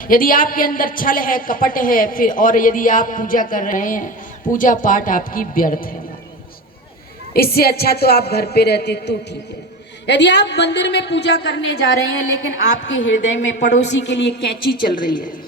यदि आपके अंदर छल है, कपट है, फिर और यदि आप पूजा कर रहे हैं, पूजा पाठ आपकी व्यर्थ है। इससे अच्छा तो आप घर पे रहते तो ठीक है। यदि आप मंदिर में पूजा करने जा रहे हैं लेकिन आपके हृदय में पड़ोसी के लिए कैंची चल रही है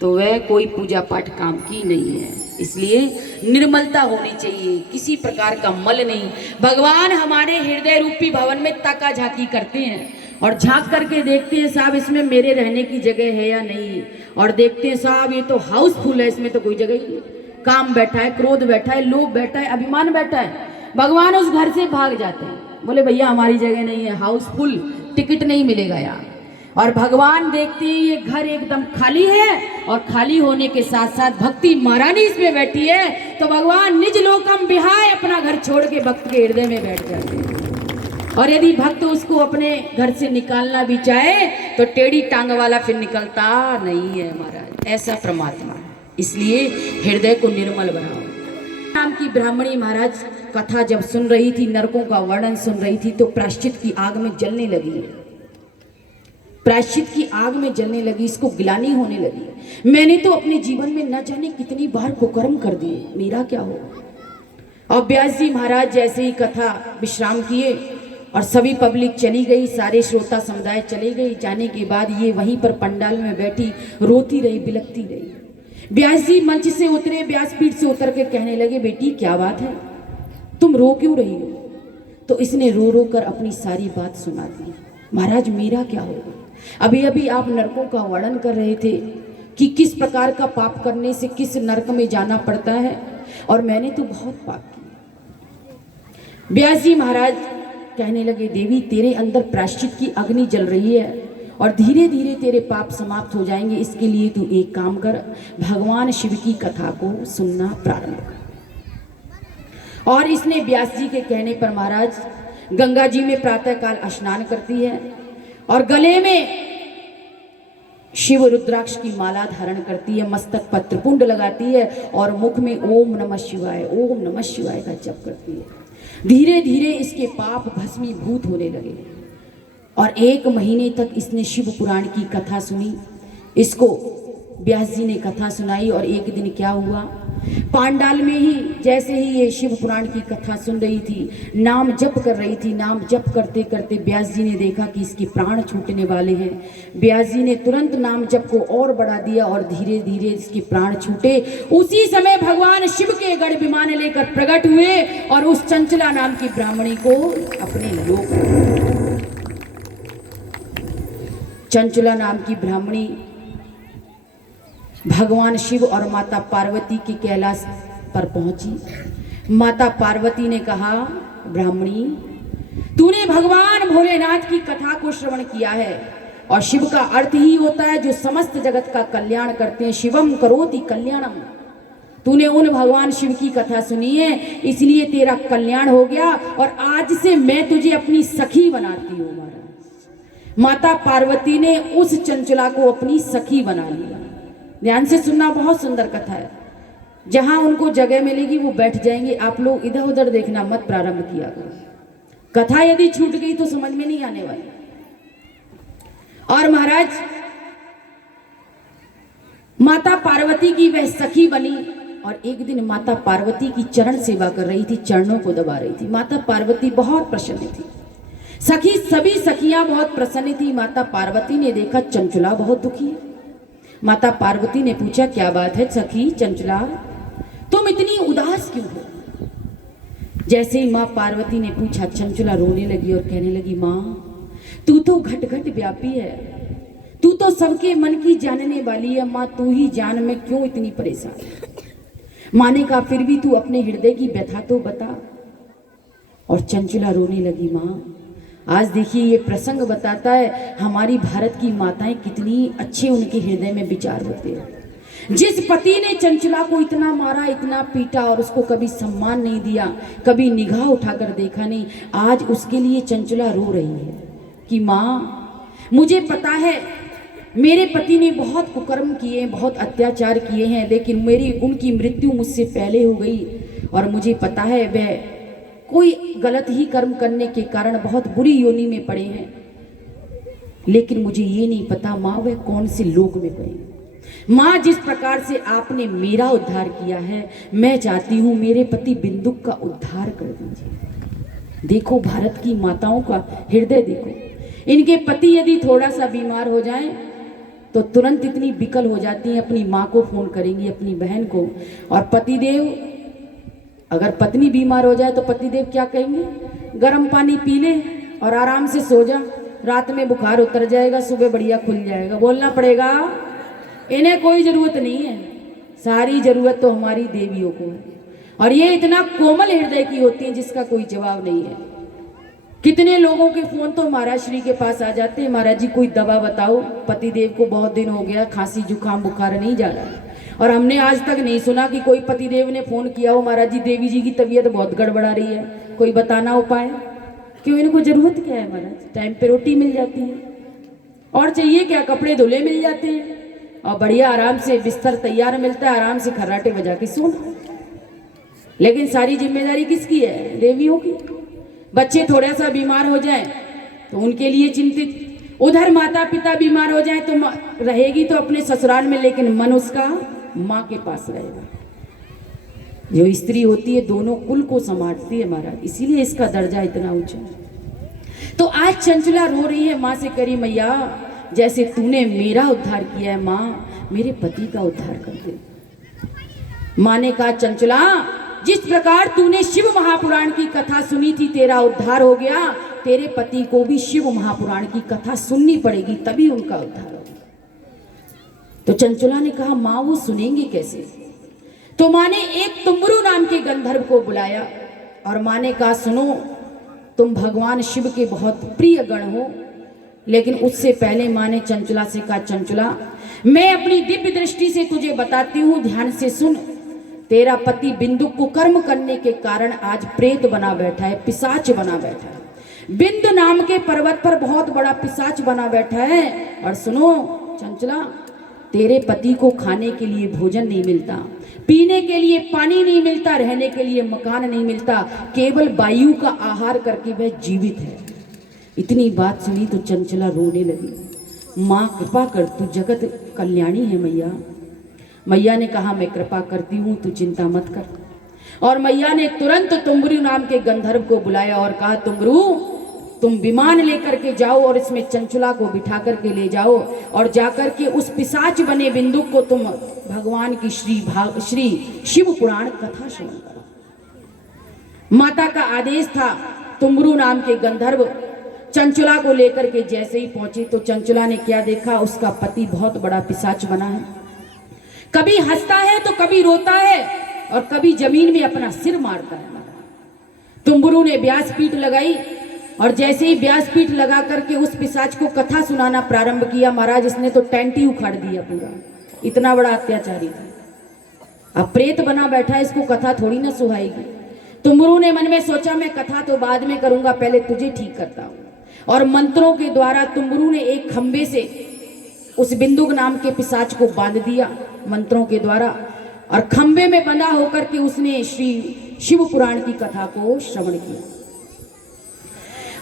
तो वह कोई पूजा पाठ काम की नहीं है। इसलिए निर्मलता होनी चाहिए, किसी प्रकार का मल नहीं। भगवान हमारे हृदय रूपी भवन में ताका झांकी करते हैं और झांक करके देखते हैं साहब इसमें मेरे रहने की जगह है या नहीं, और देखते हैं साहब ये तो हाउसफुल है, इसमें तो कोई जगह ही नहीं। काम बैठा है, क्रोध बैठा है, लोभ बैठा है, अभिमान बैठा है। भगवान उस घर से भाग जाते हैं, बोले भैया हमारी जगह नहीं है, हाउसफुल, टिकट नहीं मिलेगा यहाँ। और भगवान देखते हैं ये घर एकदम खाली है और खाली होने के साथ साथ भक्ति महारानी इसमें बैठी है, तो भगवान निज लोकम विहाय अपना घर छोड़ के भक्त के हृदय में बैठ जाते हैं। और यदि भक्त उसको अपने घर से निकालना भी चाहे तो टेढ़ी टांग वाला फिर निकलता नहीं है महाराज, ऐसा परमात्मा है। इसलिए हृदय को निर्मल बनाओ। नाम की ब्राह्मणी महाराज कथा जब सुन रही थी, नरकों का वर्णन सुन रही थी, तो प्रायश्चित की आग में जलने लगी। प्रायश्चित की आग में जलने लगी, इसको गिलानी होने लगी। मैंने तो अपने जीवन में न जाने कितनी बार कुकर्म कर दिए, मेरा क्या हो। और व्यास जी महाराज जैसे ही कथा विश्राम किए और सभी पब्लिक चली गई, सारे श्रोता समुदाय चले गई, जाने के बाद ये वहीं पर पंडाल में बैठी रोती रही, बिलखती रही। व्यास जी मंच से उतरे, व्यासपीठ से उतर के कहने लगे, बेटी क्या बात है, तुम रो क्यों रही हो। तो इसने रो रो कर अपनी सारी बात सुना दी। महाराज मेरा क्या होगा, अभी अभी आप नरकों का वर्णन कर रहे थे कि किस प्रकार का पाप करने से किस नरक में जाना पड़ता है, और मैंने तो बहुत पाप किया। व्यास जी महाराज कहने लगे, देवी तेरे अंदर प्रायश्चित की अग्नि जल रही है और धीरे धीरे तेरे पाप समाप्त हो जाएंगे। इसके लिए तू एक काम कर, भगवान शिव की कथा को सुनना प्रारंभ कर। और इसने व्यास जी के कहने पर महाराज गंगा जी में प्रातःकाल स्नान करती है और गले में शिव रुद्राक्ष की माला धारण करती है, मस्तक पर त्रिपुंड लगाती है और मुख में ओम नमः शिवाय, ओम नमः शिवाय का जप करती है। धीरे धीरे इसके पाप भस्मीभूत होने लगे और 1 महीने तक इसने शिव पुराण की कथा सुनी। इसको व्यास जी ने कथा सुनाई और एक दिन क्या हुआ, पांडाल में ही जैसे ही ये शिव पुराण की कथा सुन रही थी, नाम जप कर रही थी, नाम जप करते करते व्यास जी ने देखा कि इसके प्राण छूटने वाले हैं। व्यास जी ने तुरंत नाम जप को और बढ़ा दिया और धीरे धीरे इसके प्राण छूटे। उसी समय भगवान शिव के गढ़ विमान लेकर प्रकट हुए और उस चंचला नाम की ब्राह्मणी को अपने लोक, चंचला नाम की ब्राह्मणी भगवान शिव और माता पार्वती के कैलाश पर पहुंची। माता पार्वती ने कहा, ब्राह्मणी तूने भगवान भोलेनाथ की कथा को श्रवण किया है और शिव का अर्थ ही होता है जो समस्त जगत का कल्याण करते हैं, शिवम करोति कल्याणम। तूने उन भगवान शिव की कथा सुनी है, इसलिए तेरा कल्याण हो गया और आज से मैं तुझे अपनी सखी बनाती हूँ। महाराज माता पार्वती ने उस चंचला को अपनी सखी बना लिया। ध्यान से सुनना, बहुत सुंदर कथा है। जहां उनको जगह मिलेगी वो बैठ जाएंगे, आप लोग इधर उधर देखना मत प्रारंभ किया करो। कथा यदि छूट गई तो समझ में नहीं आने वाली। और महाराज माता पार्वती की वह सखी बनी और एक दिन माता पार्वती की चरण सेवा कर रही थी, चरणों को दबा रही थी। माता पार्वती बहुत प्रसन्न थी, सखी सभी सखियां बहुत प्रसन्न थी। माता पार्वती ने देखा चंचला बहुत दुखी है। माता पार्वती ने पूछा, क्या बात है सखी चंचला, तुम इतनी उदास क्यों हो। जैसे ही माँ पार्वती ने पूछा, चंचला रोने लगी और कहने लगी, माँ तू तो घट घट व्यापी है, तू तो सबके मन की जानने वाली है। माँ तू ही जान मैं क्यों इतनी परेशान है। माँ ने कहा, फिर भी तू अपने हृदय की व्यथा तो बता। और चंचला रोने लगी, माँ आज देखिए ये प्रसंग बताता है हमारी भारत की माताएं कितनी अच्छे उनके हृदय में विचार होते हैं। जिस पति ने चंचला को इतना मारा, इतना पीटा और उसको कभी सम्मान नहीं दिया, कभी निगाह उठाकर देखा नहीं, आज उसके लिए चंचला रो रही है कि माँ मुझे पता है मेरे पति ने बहुत कुकर्म किए, बहुत अत्याचार किए हैं, लेकिन उनकी मृत्यु मुझसे पहले हो गई और मुझे पता है वह कोई गलत ही कर्म करने के कारण बहुत बुरी योनि में पड़े हैं। लेकिन मुझे ये नहीं पता माँ वह कौन से लोक में गए। माँ, जिस प्रकार से आपने मेरा उद्धार किया है, मैं चाहती हूँ मेरे पति बिंदुक का उद्धार कर दीजिए। देखो भारत की माताओं का हृदय देखो। इनके पति यदि थोड़ा सा बीमार हो जाएं तो तुरंत इतनी विकल हो जाती हैं, अपनी माँ को फोन करेंगी, अपनी बहन को। और पतिदेव, अगर पत्नी बीमार हो जाए तो पतिदेव क्या कहेंगे? गर्म पानी पी ले और आराम से सो जा, रात में बुखार उतर जाएगा, सुबह बढ़िया खुल जाएगा। बोलना पड़ेगा इन्हें कोई जरूरत नहीं है, सारी जरूरत तो हमारी देवियों को है। और ये इतना कोमल हृदय की होती है जिसका कोई जवाब नहीं है। कितने लोगों के फोन तो महाराज श्री के पास आ जाते हैं, महाराज जी कोई दवा बताओ, पतिदेव को बहुत दिन हो गया खांसी जुकाम बुखार नहीं जा रहा है। और हमने आज तक नहीं सुना कि कोई पतिदेव ने फोन किया हो, महाराज जी देवी जी की तबीयत बहुत गड़बड़ा रही है, कोई बताना उपाय। क्यों? इनको जरूरत क्या है महाराज? टाइम पे रोटी मिल जाती है और चाहिए क्या? कपड़े धुले मिल जाते हैं और बढ़िया आराम से बिस्तर तैयार मिलता है, आराम से खर्राटे बजा के सोना। लेकिन सारी जिम्मेदारी किसकी है? देवियों की। बच्चे थोड़ा सा बीमार हो जाए तो उनके लिए चिंतित, उधर माता पिता बीमार हो जाए तो रहेगी तो अपने ससुराल में, लेकिन मन उसका माँ के पास रहेगा। जो स्त्री होती है दोनों कुल को संभालती है महाराज, इसीलिए इसका दर्जा इतना ऊंचा है। तो आज चंचला रो रही है, माँ से करी मैया जैसे तूने मेरा उद्धार किया है माँ, मेरे पति का उद्धार कर दे। माँ ने कहा चंचला, जिस प्रकार तूने शिव महापुराण की कथा सुनी थी तेरा उद्धार हो गया, तेरे पति को भी शिव महापुराण की कथा सुननी पड़ेगी तभी उनका उद्धार होगा। तो चंचला ने कहा माँ वो सुनेंगे कैसे? तो माँ ने एक तुम्बरू नाम के गंधर्व को बुलाया और माँ ने कहा सुनो, तुम भगवान शिव के बहुत प्रिय गण हो। लेकिन उससे पहले माँ ने चंचला से कहा चंचला, मैं अपनी दिव्य दृष्टि से तुझे बताती हूँ, ध्यान से सुन। तेरा पति बिंदु कुकर्म करने के कारण आज प्रेत बना बैठा है, पिशाच बना बैठा है। बिंदु नाम के पर्वत पर बहुत बड़ा पिशाच बना बैठा है। और सुनो चंचला, तेरे पति को खाने के लिए भोजन नहीं मिलता, पीने के लिए पानी नहीं मिलता, रहने के लिए मकान नहीं मिलता, केवल वायु का आहार करके वह जीवित है। इतनी बात सुनी तो चंचला रोने लगी। माँ कृपा कर, तू जगत कल्याणी है मैया। मैया ने कहा मैं कृपा करती हूँ, तू चिंता मत कर। और मैया ने तुरंत तुम्बरू नाम के गंधर्व को बुलाया और कहा तुम्बरू, तुम विमान लेकर के जाओ और इसमें चंचला को बिठा करके ले जाओ और जाकर के उस पिशाच बने बिंदु को तुम भगवान की श्री शिव पुराण कथा श्रवण करो। माता का आदेश था। तुम्बरू नाम के गंधर्व चंचला को लेकर के जैसे ही पहुंची तो चंचला ने क्या देखा? उसका पति बहुत बड़ा पिशाच बना है, कभी हंसता है तो कभी रोता है और कभी जमीन में अपना सिर मारता है। तुम्बरू ने व्यासपीठ लगाई और जैसे ही व्यासपीठ लगा करके उस पिशाच को कथा सुनाना प्रारंभ किया, महाराज इसने तो टेंट ही उखाड़ दिया पूरा, इतना बड़ा अत्याचारी था। अब प्रेत बना बैठा है, इसको कथा थोड़ी ना सुहाएगी। तुम्बरू ने मन में सोचा मैं कथा तो बाद में करूंगा, पहले तुझे ठीक करता हूं। और मंत्रों के द्वारा तुम्बरू ने एक खंबे से उस बिंदुक नाम के पिशाच को बांध दिया मंत्रों के द्वारा, और खंबे में बंधा होकर के उसने श्री शिव पुराण की कथा को श्रवण किया।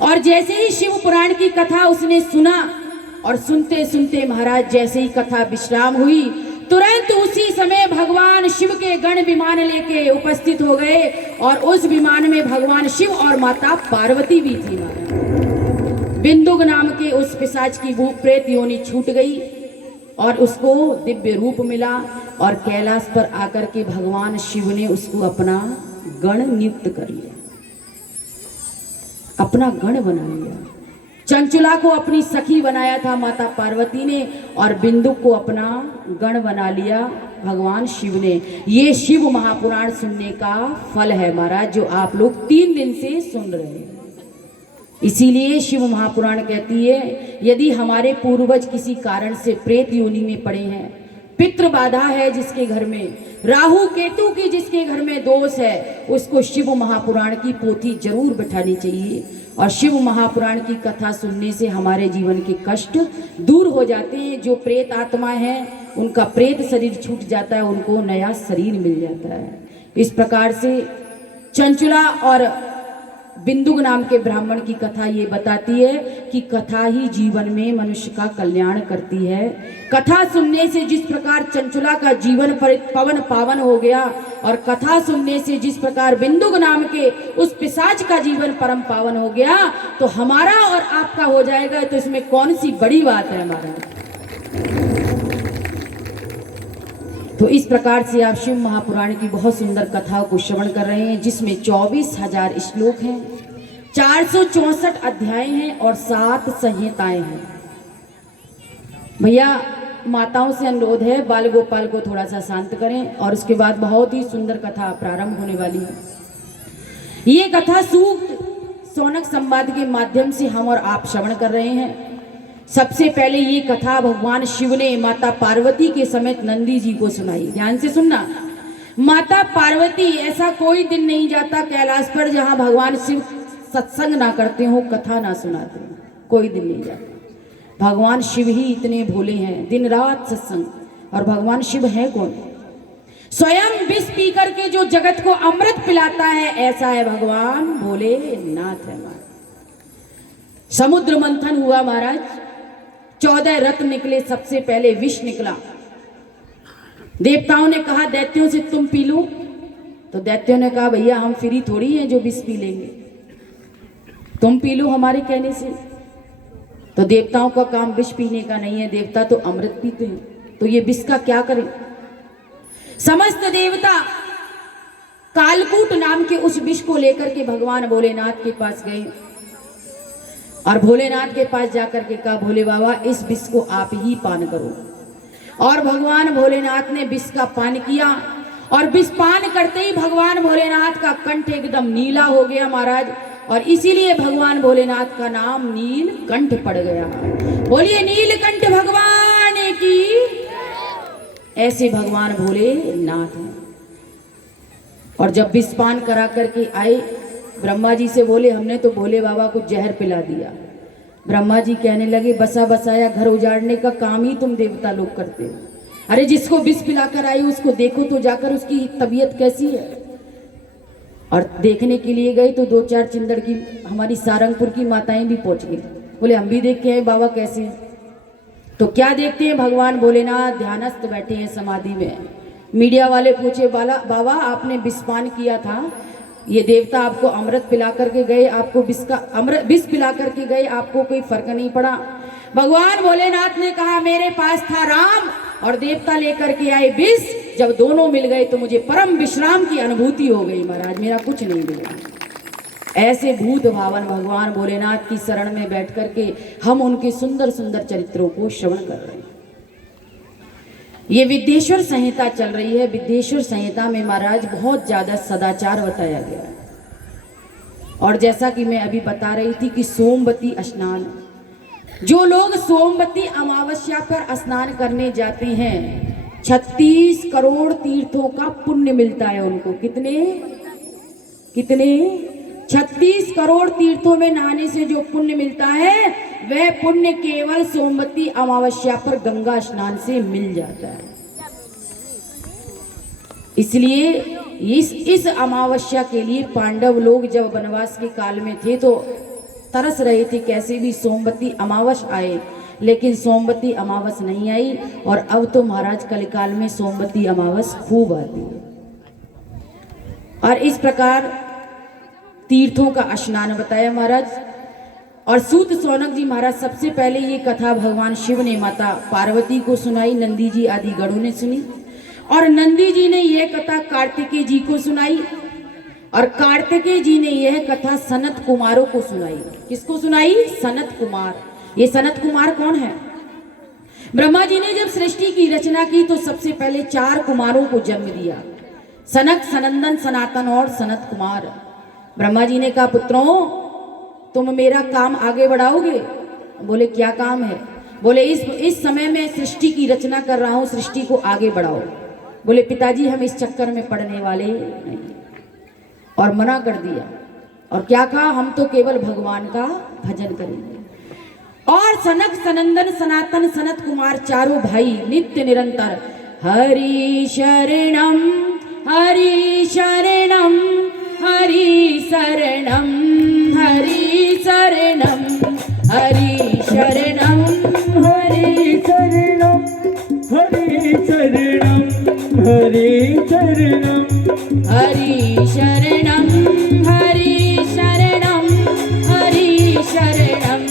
और जैसे ही शिव पुराण की कथा उसने सुना और सुनते सुनते महाराज जैसे ही कथा विश्राम हुई, तुरंत उसी समय भगवान शिव के गण विमान लेके उपस्थित हो गए और उस विमान में भगवान शिव और माता पार्वती भी थी। बिंदुक नाम के उस पिशाच की वो प्रेत योनि छूट गई और उसको दिव्य रूप मिला और कैलाश पर आकर के भगवान शिव ने उसको अपना गण नियुक्त कर लिया, अपना गण बना लिया। चंचला को अपनी सखी बनाया था माता पार्वती ने और बिंदुक को अपना गण बना लिया भगवान शिव ने। ये शिव महापुराण सुनने का फल है महाराज, जो आप लोग 3 दिन से सुन रहे हैं। इसीलिए शिव महापुराण कहती है यदि हमारे पूर्वज किसी कारण से प्रेत योनि में पड़े हैं, पितृ बाधा है जिसके घर में, राहु केतु की जिसके घर में दोष है, उसको शिव महापुराण की पोथी जरूर बिठानी चाहिए। और शिव महापुराण की कथा सुनने से हमारे जीवन के कष्ट दूर हो जाते हैं। जो प्रेत आत्मा है उनका प्रेत शरीर छूट जाता है, उनको नया शरीर मिल जाता है। इस प्रकार से चंचला और बिंदुक नाम के ब्राह्मण की कथा ये बताती है कि कथा ही जीवन में मनुष्य का कल्याण करती है। कथा सुनने से जिस प्रकार चंचुला का जीवन पवन पावन हो गया और कथा सुनने से जिस प्रकार बिंदुक नाम के उस पिशाच का जीवन परम पावन हो गया, तो हमारा और आपका हो जाएगा। तो इसमें कौन सी बड़ी बात है हमारा। तो इस प्रकार से आप शिव महापुराण की बहुत सुंदर कथाओं को श्रवण कर रहे हैं, जिसमें 24,000 श्लोक हैं, 464 अध्याय हैं और 7 संहिताएं हैं। भैया माताओं से अनुरोध है, बाल गोपाल को थोड़ा सा शांत करें और उसके बाद बहुत ही सुंदर कथा प्रारंभ होने वाली है। ये कथा सूक्त सौनक संवाद के माध्यम से हम और आप श्रवण कर रहे हैं। सबसे पहले ये कथा भगवान शिव ने माता पार्वती के समेत नंदी जी को सुनाई। ध्यान से सुनना, माता पार्वती, ऐसा कोई दिन नहीं जाता कैलाश पर जहां भगवान शिव सत्संग ना करते हो, कथा ना सुनाते हो, कोई दिन नहीं जाता। भगवान शिव ही इतने भोले हैं, दिन रात सत्संग। और भगवान शिव है कौन? स्वयं विष पी करके जो जगत को अमृत पिलाता है, ऐसा है भगवान भोलेनाथ है। समुद्र मंथन हुआ महाराज, 14 रत्न निकले, सबसे पहले विष निकला। देवताओं ने कहा दैत्यों से तुम पी लो, तो दैत्यों ने कहा भैया हम फ्री थोड़ी हैं जो विष पी लेंगे, तुम पी लो हमारे कहने से। तो देवताओं का काम विष पीने का नहीं है, देवता तो अमृत पीते हैं, तो ये विष का क्या करें। समस्त देवता कालकूट नाम के उस विष को लेकर के भगवान भोलेनाथ के पास गए और भोलेनाथ के पास जाकर के कहा भोले बाबा इस विष को आप ही पान करो। और भगवान भोलेनाथ ने विष का पान किया और विष पान करते ही भगवान भोलेनाथ का कंठ एकदम नीला हो गया महाराज, और इसीलिए भगवान भोलेनाथ का नाम नीलकंठ पड़ गया। बोलिए नीलकंठ भगवान की। ऐसे भगवान भोलेनाथ हैं। और जब विष पान करा करके आए, ब्रह्मा जी से बोले हमने तो भोले बाबा को जहर पिला दिया। ब्रह्मा जी कहने लगे बसा बसाया घर उजाड़ने का काम ही तुम देवता लोग करते हो। अरे जिसको विष पिलाकर आई उसको देखो तो जाकर उसकी तबीयत कैसी है। और देखने के लिए गए तो 2-4 चिंदड़ की हमारी सारंगपुर की माताएं भी पहुंच गई। बोले हम भी देख के आए बाबा कैसे हैं। तो क्या देखते हैं, भगवान भोलेनाथ ध्यानस्थ बैठे हैं समाधि में। मीडिया वाले पूछे बाबा आपने विष पान किया था, ये देवता आपको अमृत पिला करके गए, आपको विष पिला करके गए, आपको कोई फर्क नहीं पड़ा। भगवान भोलेनाथ ने कहा मेरे पास था राम और देवता लेकर के आए विष, जब दोनों मिल गए तो मुझे परम विश्राम की अनुभूति हो गई महाराज, मेरा कुछ नहीं बिगड़ा। ऐसे भूत भावन भगवान भोलेनाथ की शरण में बैठ करके हम उनके सुंदर सुंदर चरित्रों को श्रवण कर रहे हैं। ये विद्येश्वर संहिता चल रही है। विद्येश्वर संहिता में महाराज बहुत ज्यादा सदाचार बताया गया है। और जैसा कि मैं अभी बता रही थी कि सोमवती स्नान, जो लोग सोमवती अमावस्या पर स्नान करने जाते हैं 36 करोड़ तीर्थों का पुण्य मिलता है उनको। कितने 36 करोड़ तीर्थों में नहाने से जो पुण्य मिलता है वह पुण्य केवल सोमवती अमावस्या पर गंगा स्नान से मिल जाता है। इसलिए इस अमावस्या के लिए पांडव लोग जब वनवास के काल में थे तो तरस रहे थे कैसे भी सोमवती अमावस आए, लेकिन सोमवती अमावस नहीं आई। और अब तो महाराज कलिकाल में सोमवती अमावस खूब आती है। और इस प्रकार तीर्थों का स्नान बताया महाराज। और सूत सौनक जी महाराज सबसे पहले ये कथा भगवान शिव ने माता पार्वती को सुनाई, नंदी जी आदि गणों ने सुनी, और नंदी जी ने यह कथा कार्तिकेय जी को सुनाई, और कार्तिकेय जी ने यह कथा सनत कुमारों को सुनाई। किसको सुनाई? सनत कुमार। ये सनत कुमार कौन है? ब्रह्मा जी ने जब सृष्टि की रचना की तो सबसे पहले 4 कुमारों को जन्म दिया, सनक, सनंदन, सनातन और सनत कुमार। ब्रह्मा जी ने कहा पुत्रों तुम मेरा काम आगे बढ़ाओगे? बोले क्या काम है? बोले इस समय में सृष्टि की रचना कर रहा हूं, सृष्टि को आगे बढ़ाओ। बोले पिताजी हम इस चक्कर में पड़ने वाले नहीं, और मना कर दिया। और क्या कहा? हम तो केवल भगवान का भजन करेंगे। और सनक, सनंदन, सनातन, सनत कुमार चारों भाई नित्य निरंतर हरि शरणम हरि शरणम हरि शरणम शरणम हरि शरणम हरि शरणम हरि शरणम हरि शरणम हरि शरणम हरि शरणम हरि शरणम हरि शरणम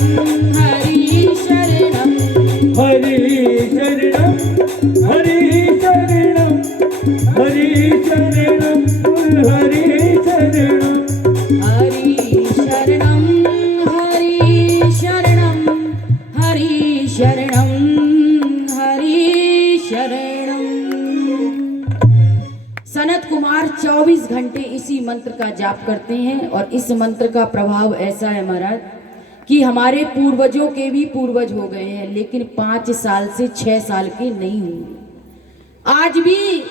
हरि शरणम हरि शरणम हरि शरणम हरि शरणम हरि शरणम हरि शरणम हरि शरणम हरि शरणम। सनत कुमार 24 घंटे इसी मंत्र का जाप करते हैं और इस मंत्र का प्रभाव ऐसा है महाराज कि हमारे पूर्वजों के भी पूर्वज हो गए हैं, लेकिन 5 साल से 6 साल के नहीं हुए। आज भी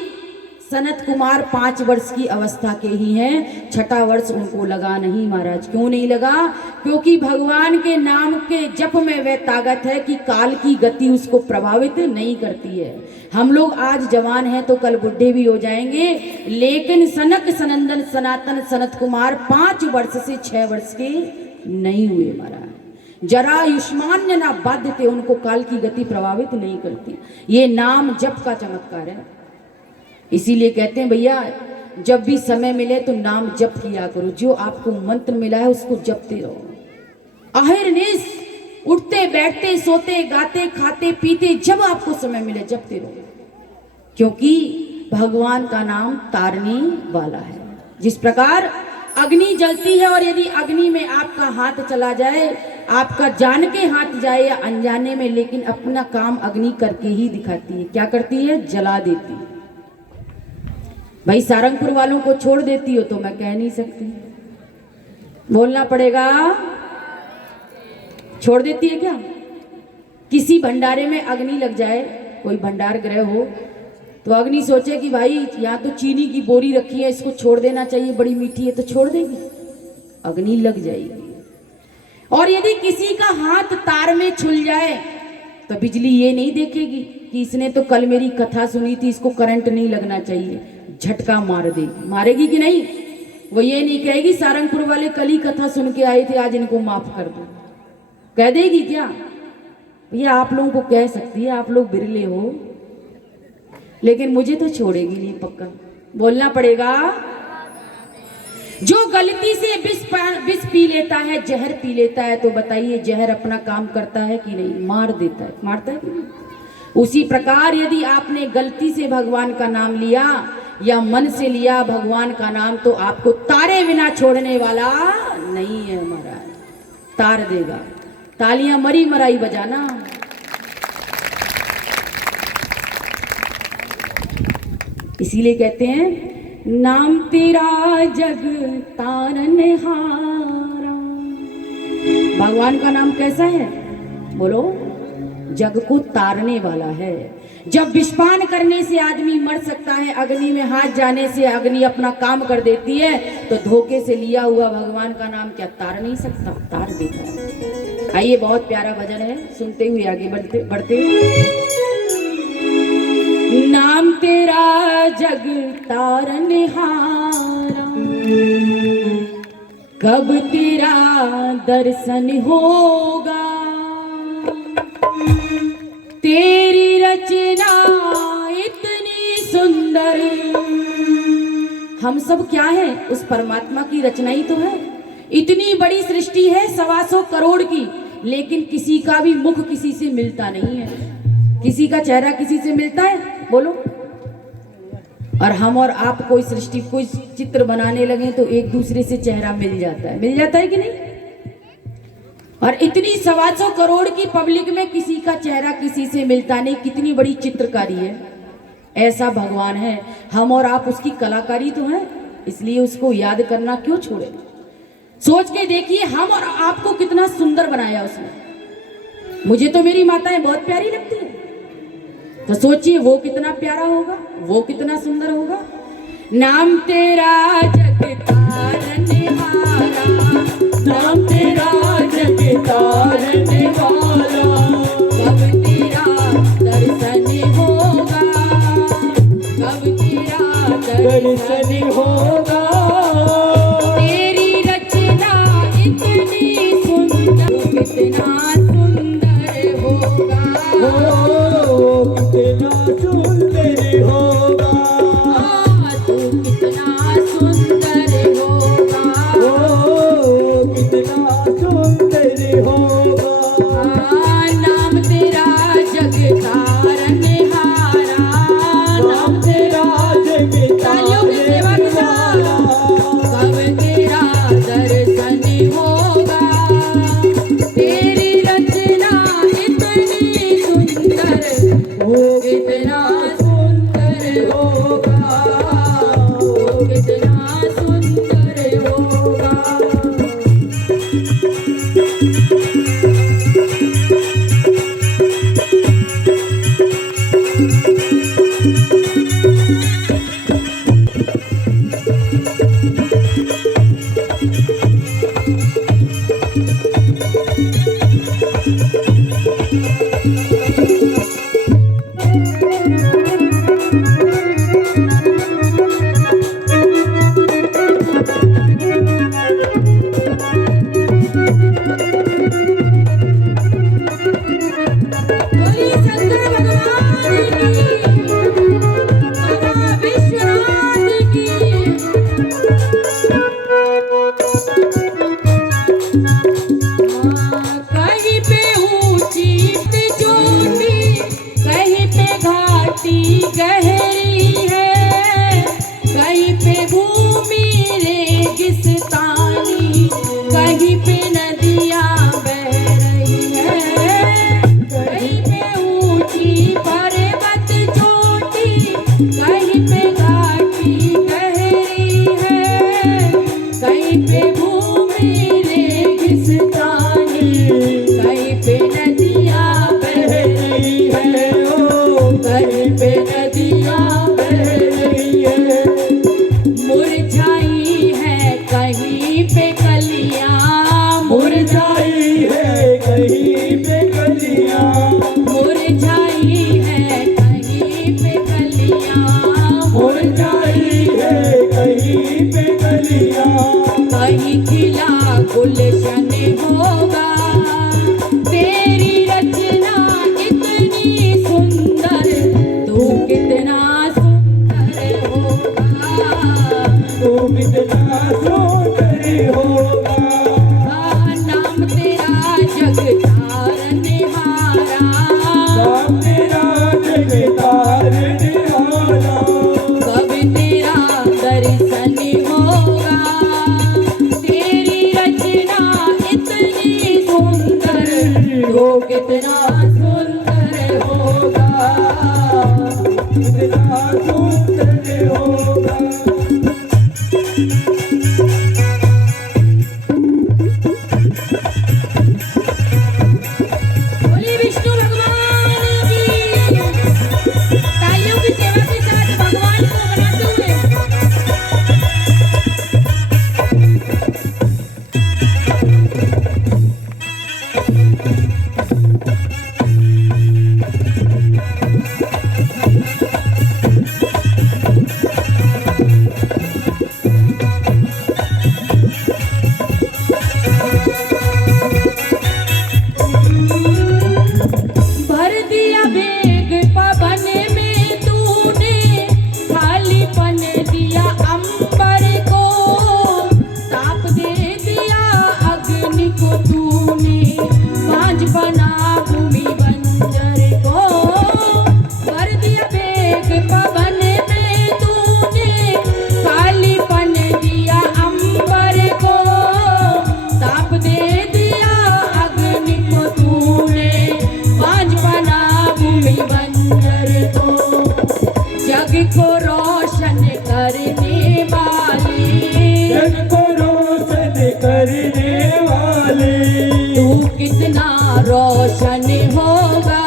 सनत कुमार 5 वर्ष की अवस्था के ही हैं, 6ठा वर्ष उनको लगा नहीं महाराज। क्यों नहीं लगा? क्योंकि भगवान के नाम के जप में वह ताकत है कि काल की गति उसको प्रभावित नहीं करती है। हम लोग आज जवान हैं तो कल बुढ़े भी हो जाएंगे, लेकिन सनक सनंदन सनातन सनत कुमार 5 वर्ष से 6 वर्ष के नहीं हुए महाराज। जरा आयुष्मान ना बाध्य थे, उनको काल की गति प्रभावित नहीं करती। ये नाम जप का चमत्कार है। इसीलिए कहते हैं भैया जब भी समय मिले तो नाम जप किया करो। जो आपको मंत्र मिला है उसको जपते रहो। अहिर्निश उठते बैठते सोते गाते खाते पीते जब आपको समय मिले जपते रहो, क्योंकि भगवान का नाम तारने वाला है। जिस प्रकार अग्नि जलती है और यदि अग्नि में आपका हाथ चला जाए, आपका जान के हाथ जाए या अनजाने में, लेकिन अपना काम अग्नि करके ही दिखाती है। क्या करती है? जला देती है। भाई सारंगपुर वालों को छोड़ देती हो तो मैं कह नहीं सकती, बोलना पड़ेगा। छोड़ देती है क्या? किसी भंडारे में अग्नि लग जाए, कोई भंडार गृह हो, तो अग्नि सोचे कि भाई यहाँ तो चीनी की बोरी रखी है, इसको छोड़ देना चाहिए, बड़ी मीठी है, तो छोड़ देगी, अग्नि लग जाएगी। और यदि किसी का हाथ तार में छुल जाए तो बिजली ये नहीं देखेगी कि इसने तो कल मेरी कथा सुनी थी, इसको करंट नहीं लगना चाहिए, झटका मार देगी। मारेगी कि नहीं? वो ये नहीं कहेगी सारंगपुर वाले कल ही कथा सुन के आए थे, आज इनको माफ कर दो, कह देगी क्या? भैया आप लोगों को कह सकती है, आप लोग बिरले हो, लेकिन मुझे तो छोड़ेगी नहीं पक्का, बोलना पड़ेगा। जो गलती से विष पी लेता है, जहर पी लेता है, तो बताइए जहर अपना काम करता है कि नहीं? मार देता है, मारता है कि नहीं? उसी प्रकार यदि आपने गलती से भगवान का नाम लिया या मन से लिया भगवान का नाम, तो आपको तारे बिना छोड़ने वाला नहीं है महाराज, तार देगा। तालियां मरी मराई बजाना। इसीलिए कहते हैं नाम तेरा जग तारनहारा। भगवान का नाम कैसा है? बोलो। जग को तारने वाला है। जब विषपान करने से आदमी मर सकता है, अग्नि में हाथ जाने से अग्नि अपना काम कर देती है, तो धोखे से लिया हुआ भगवान का नाम क्या तार नहीं सकता? तार देता है। आइए, बहुत प्यारा भजन है, सुनते हुए आगे बढ़ते। नाम तेरा जग तारनहारा, कब तेरा दर्शन होगा, तेरी रचना इतनी सुंदर। हम सब क्या है? उस परमात्मा की रचना ही तो है। इतनी बड़ी सृष्टि है 125 करोड़ की, लेकिन किसी का भी मुख किसी से मिलता नहीं है। किसी का चेहरा किसी से मिलता है? बोलो। और हम और आप कोई सृष्टि, कोई चित्र बनाने लगे तो एक दूसरे से चेहरा मिल जाता है। मिल जाता है कि नहीं? और इतनी 125 करोड़ की पब्लिक में किसी का चेहरा किसी से मिलता नहीं। कितनी बड़ी चित्रकारी है। ऐसा भगवान है। हम और आप उसकी कलाकारी तो है, इसलिए उसको याद करना क्यों छोड़े। सोच के देखिए, हम और आपको कितना सुंदर बनाया उसने। मुझे तो मेरी माताएं बहुत प्यारी लगती है, तो सोचिए वो कितना प्यारा होगा, वो कितना सुंदर होगा। नाम तेरा जग तारनहारा, नाम तेरा जग तारनहारा, कब तेरा दर्शन होगा, कब तेरा दर्शन होगा, तेरी रचना इतनी बोलिए शंकर भगवान की, बाबा विश्वनाथ की। कहीं पे ऊंची चोटी, कहीं पे घाटी गहरी है, कहीं पे भूमि रेगिस्तानी, कहीं पे नदियां बह रही है, कहीं पे ऊंची पर्वत चोटी, कहीं पे घाटी गहरी है, कहीं पे भूमि रेगिस्तानी, कहीं पे नदियां बह रही है, कहीं पे नदियां बह रही है। मुरझाई है कहीं पे कलियां, मुरझाई है कहीं पे कलियां, मुरझाई है कहीं पे कलियां, मुरझाई है कहीं पे कलियां, कहीं खिला गुलशन होगा, तेरी रचना इतनी सुंदर, तू कितना सुंदर होगा, तू कितना सुंदर होगा। नाम तेरा जग तारनहारा, नाम तेरा जग तारनहारा, कब तेरा दर्शन होगा, तेरी रचना इतनी सुंदर, तो कितना सुंदर होगा, कितना सुंदर होगा। बोलिए विष्णु भगवान की। तालियों की सेवा के साथ भगवान को मनाते हुए भर दिया बेग पवन में तूने, खालीपन दिया अंबर को, ताप दे दिया अग्नि को तूने, बांझ बना भूमि बंजर को। भर दिया बेग पवन में तूने, खालीपन दिया अंबर को, ताप दे दिया अग्नि को तूने, बांझ बना भूमि बंजर को। जग को रोशन करने वाली, जग को रोशन करने वाले, तू कितना रोशन होगा,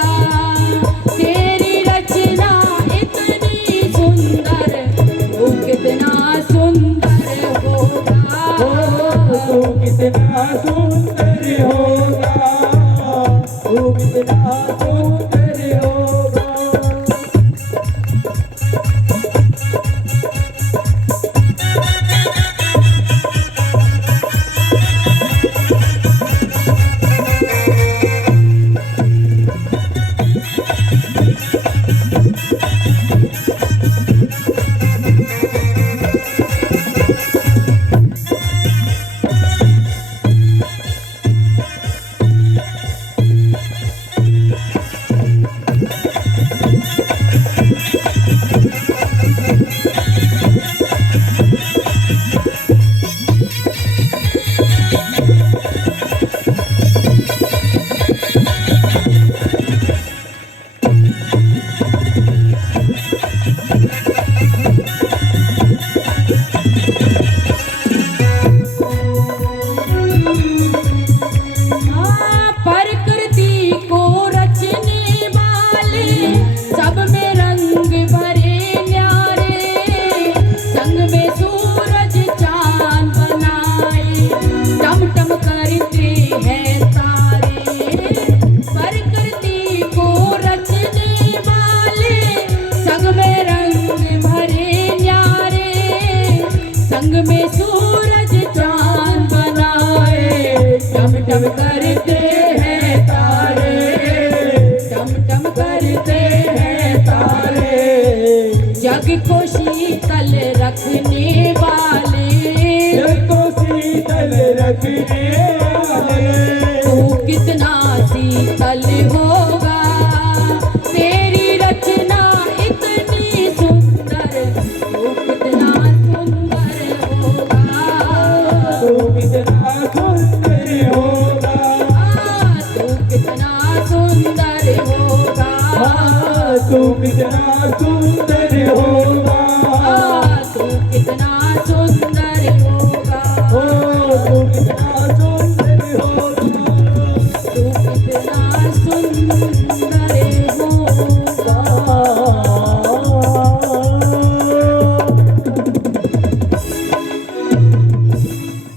तेरी रचना इतनी सुंदर, तू कितना सुंदर होगा, तू कितना सुंदर होगा, तू कितना सुंदर होगा। रंग में सूरज चांद बनाए, टम टम करते हैं तारे, टम टम करते हैं तारे। जग को शीतल रखने वाले, जग को शीतल रखने वाले, तू कितना शीतल होगा, तेरी रचना इतनी सुंदर, तू कितना सुंदर होगा, तू कितना सुंदर होगा, तू कितना सुंदर होगा, तू कितना सुंदर होगा, तू कितना सुंदर होगा, तू कितना सुंदर होगा, तू कितना सुंदर होगा।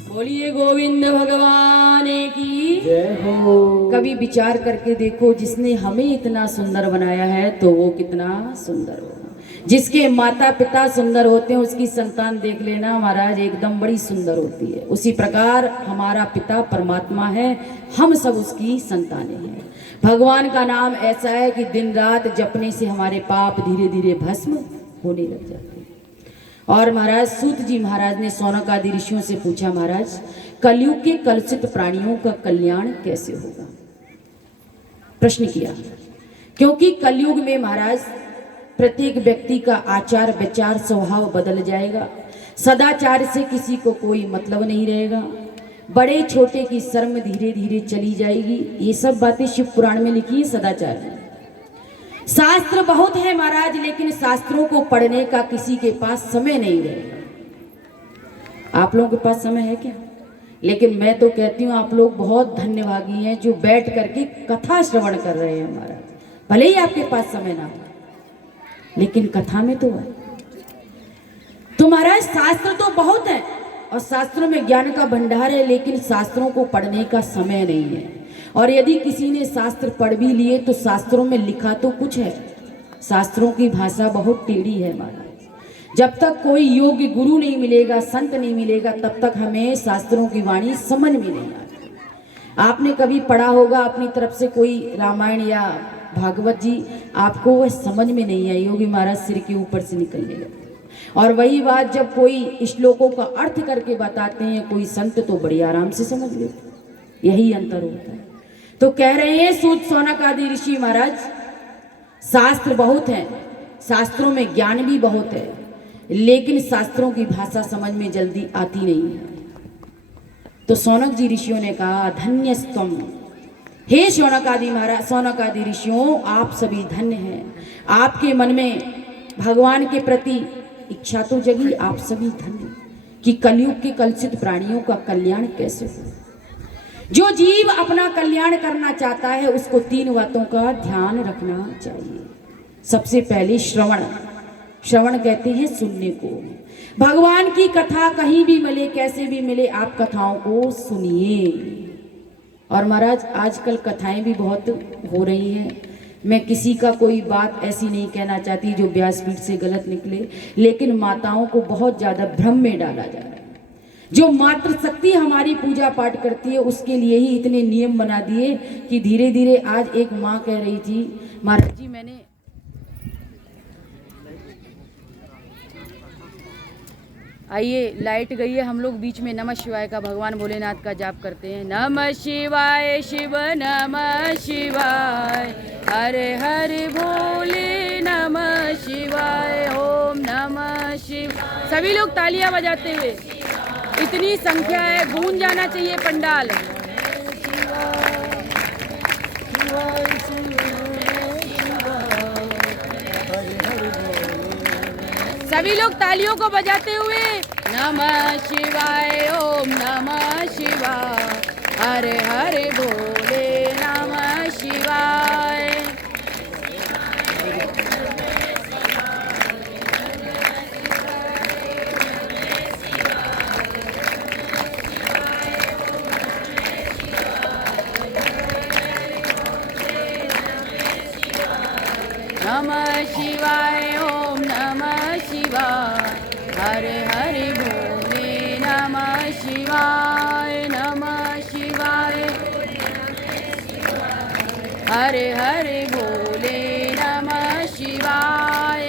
बोलिए गोविंद भगवान की जय हो। कभी विचार करके देखो, जिसने हमें इतना सुंदर बनाया है तो वो कितना सुंदर हो। जिसके माता पिता सुंदर होते हैं उसकी संतान देख लेना महाराज एकदम बड़ी सुंदर होती है। उसी प्रकार हमारा पिता परमात्मा है, हम सब उसकी संतानें हैं। भगवान का नाम ऐसा है कि दिन रात जपने से हमारे पाप धीरे धीरे भस्म होने लग जाते हैं। और महाराज सूत जी महाराज ने शौनक आदि ऋषियों से पूछा, महाराज कलयुग के कलुषित प्राणियों का कल्याण कैसे होगा? प्रश्न किया, क्योंकि कलयुग में महाराज प्रत्येक व्यक्ति का आचार विचार स्वभाव बदल जाएगा। सदाचार से किसी को कोई मतलब नहीं रहेगा, बड़े छोटे की शर्म धीरे धीरे चली जाएगी। ये सब बातें शिव पुराण में लिखी है। सदाचार में शास्त्र बहुत है महाराज, लेकिन शास्त्रों को पढ़ने का किसी के पास समय नहीं रहेगा। आप लोगों के पास समय है क्या? लेकिन मैं तो कहती हूँ आप लोग बहुत धन्यभागी हैं जो बैठ करके कथा श्रवण कर रहे हैं महाराज। भले ही आपके पास समय ना हो, लेकिन कथा में तो है। तो महाराज शास्त्र तो बहुत है और शास्त्रों में ज्ञान का भंडार है, लेकिन शास्त्रों को पढ़ने का समय नहीं है। और यदि किसी ने शास्त्र पढ़ भी लिए तो शास्त्रों में लिखा तो कुछ है, शास्त्रों की भाषा बहुत टेढ़ी है महाराज। जब तक कोई योग्य गुरु नहीं मिलेगा, संत नहीं मिलेगा, तब तक हमें शास्त्रों की वाणी समझ में नहीं आती। आपने कभी पढ़ा होगा अपनी तरफ से कोई रामायण या भागवत जी, आपको वह समझ में नहीं आई होगी, महाराज सिर के ऊपर से निकलने लगती। और वही बात जब कोई श्लोकों का अर्थ करके बताते हैं कोई संत, तो बड़ी आराम से समझ लेते। यही अंतर होता है। तो कह रहे हैं सूत शौनक आदि ऋषि महाराज, शास्त्र बहुत हैं, शास्त्रों में ज्ञान भी बहुत है, लेकिन शास्त्रों की भाषा समझ में जल्दी आती नहीं है। तो शौनक जी ऋषियों ने कहा, धन्यस्तम, हे शौनक आदि महाराज, शौनक आदि ऋषियों आप सभी धन्य हैं। आपके मन में भगवान के प्रति इच्छा तो जगी, आप सभी धन्य कि कलयुग के कलुषित प्राणियों का कल्याण कैसे हो। जो जीव अपना कल्याण करना चाहता है उसको 3 बातों का ध्यान रखना चाहिए। सबसे पहले श्रवण, श्रवण कहते हैं सुनने को। भगवान की कथा कहीं भी मिले, कैसे भी मिले, आप कथाओं को सुनिए। और महाराज आजकल कथाएं भी बहुत हो रही हैं। मैं किसी का कोई बात ऐसी नहीं कहना चाहती जो व्यासपीठ से गलत निकले, लेकिन माताओं को बहुत ज़्यादा भ्रम में डाला जा रहा है। जो मातृशक्ति हमारी पूजा पाठ करती है उसके लिए ही इतने नियम बना दिए कि धीरे धीरे आज एक माँ कह रही थी, महाराज जी मैंने आइए लाइट गई है, हम लोग बीच में नमः शिवाय का, भगवान भोलेनाथ का जाप करते हैं। नमः शिवाय शिव नमः शिवाय, हरे हरे भोले नमः शिवाय, ओम नमः शिवाय। सभी लोग तालियां बजाते हुए, इतनी संख्या है, गूंज जाना चाहिए पंडाल। सभी लोग तालियों को बजाते हुए नमः शिवाय, ओम नमः शिवाय, हरे हरे भोले नमः शिवाय। नमः शिवाय, ओम नमः शिवाय, हरे हरे भोले हरे हरे भोले नमः शिवाय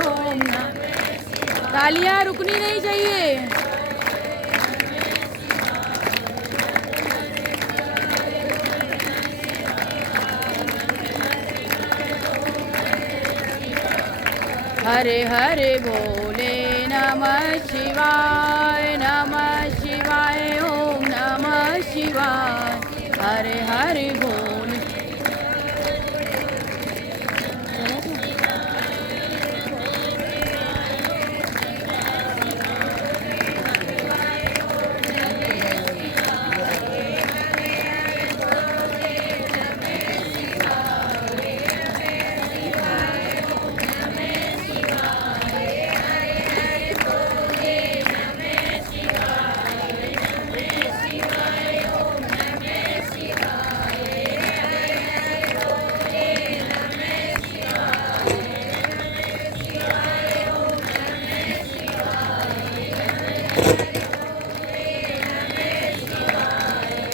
ओम नमः। तालियां रुकनी नहीं चाहिए। हरे हरे भोले नमः शिवाय ओम नमः शिवाय। हरे हरे भोले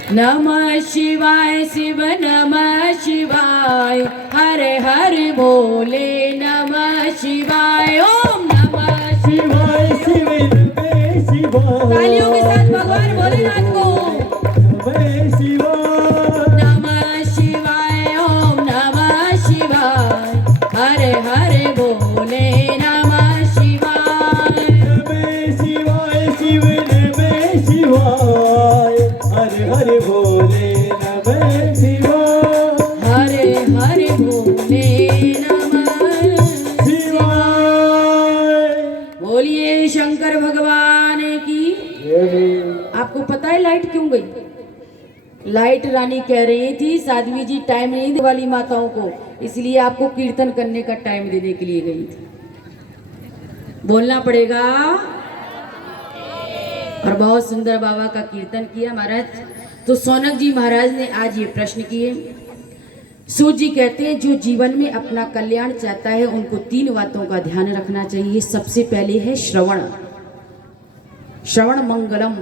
नमः शिवाय शिव नमः शिवाय। हरे हरे भोले नमः शिवाय ओम नमः शिवाय शिव नमः शिवाय। तालियों के साथ भगवान भोलेनाथ को नमः शिवाय। नमः शिवाय ओम नमः शिवाय। हरे हरे भोले नमः शिवाय। नमः शिवाय शिव नमः शिवाय। हरे हरे भोले नमः शिवाय। हरे हरे भोले नमः शिवाय। बोलिए शंकर भगवान की। आपको पता है लाइट क्यों गई? लाइट रानी कह रही थी साध्वी जी टाइम नहीं दे वाली माताओं को, इसलिए आपको कीर्तन करने का टाइम देने के लिए गई थी। बोलना पड़ेगा। और बहुत सुंदर बाबा का कीर्तन किया महाराज। तो सौनक जी महाराज ने आज ये प्रश्न किए। सूत जी कहते हैं जो जीवन में अपना कल्याण चाहता है उनको 3 बातों का ध्यान रखना चाहिए। सबसे पहले है श्रवण। श्रवण मंगलम।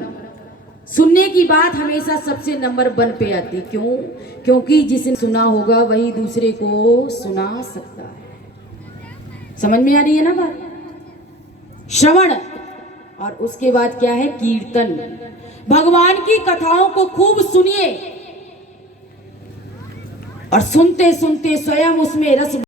सुनने की बात हमेशा सबसे नंबर 1 पे आती। क्यों? क्योंकि जिसने सुना होगा वही दूसरे को सुना सकता है। समझ में आ रही है ना बात? श्रवण। और उसके बाद क्या है? कीर्तन। भगवान की कथाओं को खूब सुनिए और सुनते सुनते स्वयं उसमें रस